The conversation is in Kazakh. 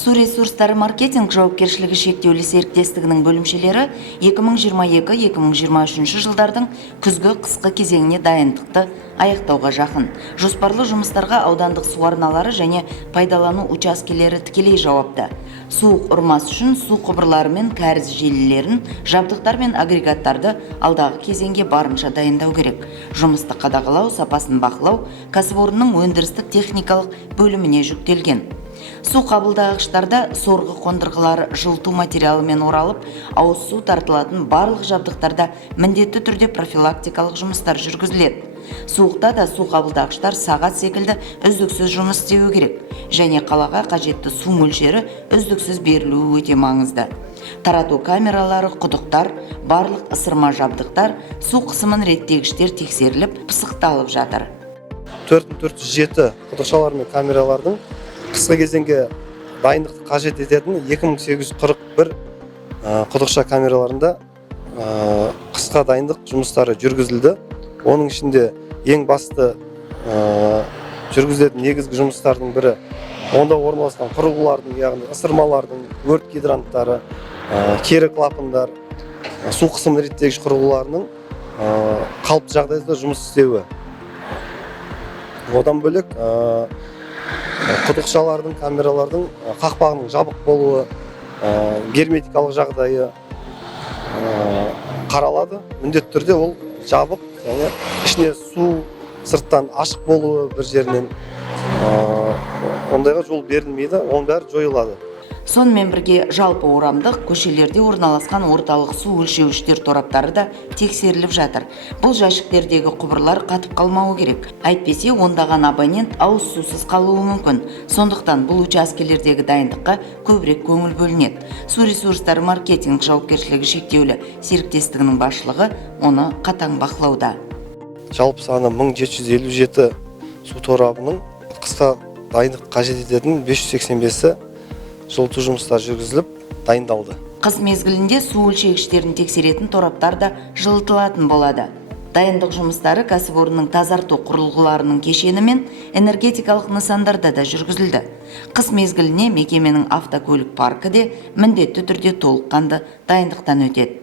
Су ресурстары маркетинг жауапкершілігі шектеулі серіктестігінің бөлімшелері 2022-2023 жылдардың күзгі қысқы кезеңіне дайындықты аяқтауға жақын. Жоспарлы жұмыстарға аудандық су арналары және пайдалану учаскелері тікелей жауапты. Суық ұрмас үшін су құбырлары мен кәріз желілерін, жабдықтар мен агрегаттарды алдағы кезеңге барынша дайындау керек. Жұмысты қадағалау, сапасын бақылау кәсіпорынның өндірістік техникалық бөліміне жүктелген. Су қабылдағыштарда сорғы қондырғылары жылыту материалымен оралып, ауыз су тартылатын барлық жабдықтарда міндетті түрде профилактикалық жұмыстар жүргізіледі. Суықта да су қабылдағыштар сағат секілді үздіксіз жұмыс істеуі керек, және қалаға қажетті су мөлшері үздіксіз берілуі өте маңызды. Тарату камералары, құдықтар, барлық ысырма жабдықтар, су қысымын реттегіштер тексеріліп, пысықталып жатыр. 4407 құдықшалар мен камералардың қысқы кезеңге дайындықты қажет ететін 2841 құдықша камераларында қысқа дайындық жұмыстары жүргізілді. Оның ішінде ең басты жүргізілетін негізгі жұмыстардың бірі онда орналасқан құрылғылардың, яғни ысырмалардың, өрт гидранттары, кері клапандар, су қысымын реттегіш құрылғыларының қалыпты жағдайда жұмыс істеуі. Одан бөлек құдықшалардың, камералардың қақпағының жабық болуы, герметикалық жағдайы қаралады. Міндетті түрде ол жабық, және ішіне су сырттан ашық болуы бір жерінен ондайға жол берілмейді, оның бәрі жойылады. Сонымен бірге жалпы орамдық көшелерде орналасқан орталық су өлшеуіштер тораптары да тексеріліп жатыр. Бұл жәшіктердегі құбырлар қатып қалмауы керек. Әйтпесе ондаған абонент ауыз сусыз қалуы мүмкін. Сондықтан бұл учаскелердегі дайындыққа көбірек көңіл бөлінеді. Су ресурстары маркетинг жауапкершілігі шектеулі серіктестігінің басшылығы оны қатаң бақылауда. Жалпы саны 1757 су торабының қысқа дайындық қажет ететін 585-і жылыту жұмыстары жүргізіліп, дайындалды. Қыс мезгілінде су өлшегіштерін тексеретін тораптар да жылытылатын болады. Дайындық жұмыстары кәсіпорынның тазарту құрылғыларының кешені мен энергетикалық нысандарда да жүргізілді. Қыс мезгіліне мекеменің автокөлік паркі де міндетті түрде толыққанды дайындықтан өтеді.